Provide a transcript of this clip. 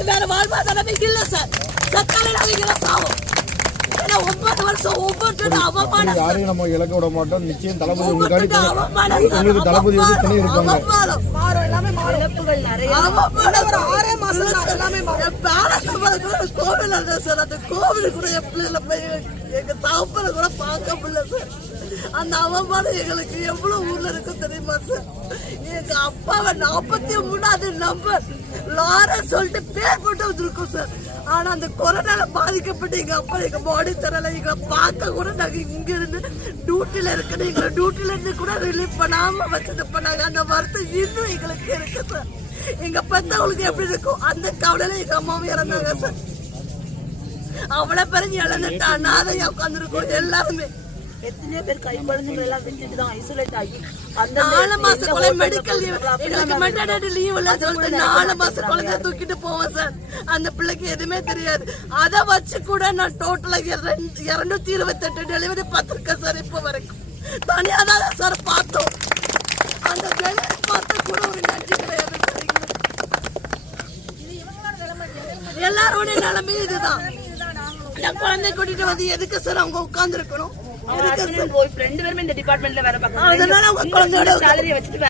எங்களுக்கு வேற வாழ்வாதாரமே இல்ல சார் செத்தாலே நாங்க இங்க சாவோம். ஏன்னா ஒன்பது வருஷம் ஒவ்வொரு அவமானம். யாரையும் நம்ம இழக்க விட மாட்டோம். நிச்சயம் தளபதி சார். உங்களுக்கு தளபதி வந்து துணை இருப்பாங்க அவமானம். மாறும் எல்லாமே மாறும். இழப்புகள் நிறைய. ஆறே மாசம் எல்லாமே மாறும். கோவில் சார் அந்த கோவிலுக்கு கூட என் பிள்ளைல போய் எங்க கூட பார்க்க முடியல சார் அந்த அவமானம் எங்களுக்கு எவ்வளவு ஊர்ல இருக்கும் தெரியுமா சார்? எங்க அப்பாவை நாற்பத்தி மூணாவது நம்பர் லார சொல்லிட்டு பேர் போட்டு வந்திருக்கோம் சார். ஆனா அந்த கொரோனால பாதிக்கப்பட்டு எங்க அப்பா எங்க பாடி தரல எங்களை பார்க்க கூட நாங்க இங்க இருந்து டியூட்டில இருக்கணும் எங்களை டியூட்டில இருந்து கூட ரிலீஃப் பண்ணாம வச்சது பண்ணாங்க அந்த வருத்தம் இன்னும் எங்களுக்கு இருக்கு சார். எங்க பெத்தவங்களுக்கு எப்படி இருக்கும் அந்த கவலையில எங்க அம்மாவும் இறந்தாங்க சார். அவளை பிறகு இழந்துட்டா அனாதையா உட்காந்துருக்கோம் எல்லாருமே. எத்தனையோ பேர் கை குழந்தைங்களை எல்லாம் விட்டுட்டு தான் ஐசோலேட் ஆகி அந்த நாலு மாச குழந்தை மெடிக்கல் லீவ் எங்களுக்கு மெட்டர்னிட்டி லீவ் இல்ல சொல்லிட்டு நாலு மாச குழந்தை தூக்கிட்டு போவோம் சார். அந்த பிள்ளைக்கு எதுவுமே தெரியாது. அதை வச்சு கூட நான் டோட்டலா இருநூத்தி இருபத்தெட்டு டெலிவரி பார்த்திருக்கேன் சார் இப்போ வரைக்கும். தனியா தான் சார் பார்த்தோம். அந்த டெலிவரி பார்த்த கூட ஒரு நன்றி கிடையாது சார். எல்லாரோட நிலைமை இதுதான். என் குழந்தை கூட்டிட்டு வந்து எதுக்கு சார் அவங்க உட்கார்ந்து இருக்கணும் எதுக்கு சார் போய் ரெண்டு பேருமே இந்த டிபார்ட்மெண்ட்ல வேலை பார்க்கணும். அதனால அவங்க குழந்தையோட சேலரி வச்சுட்டு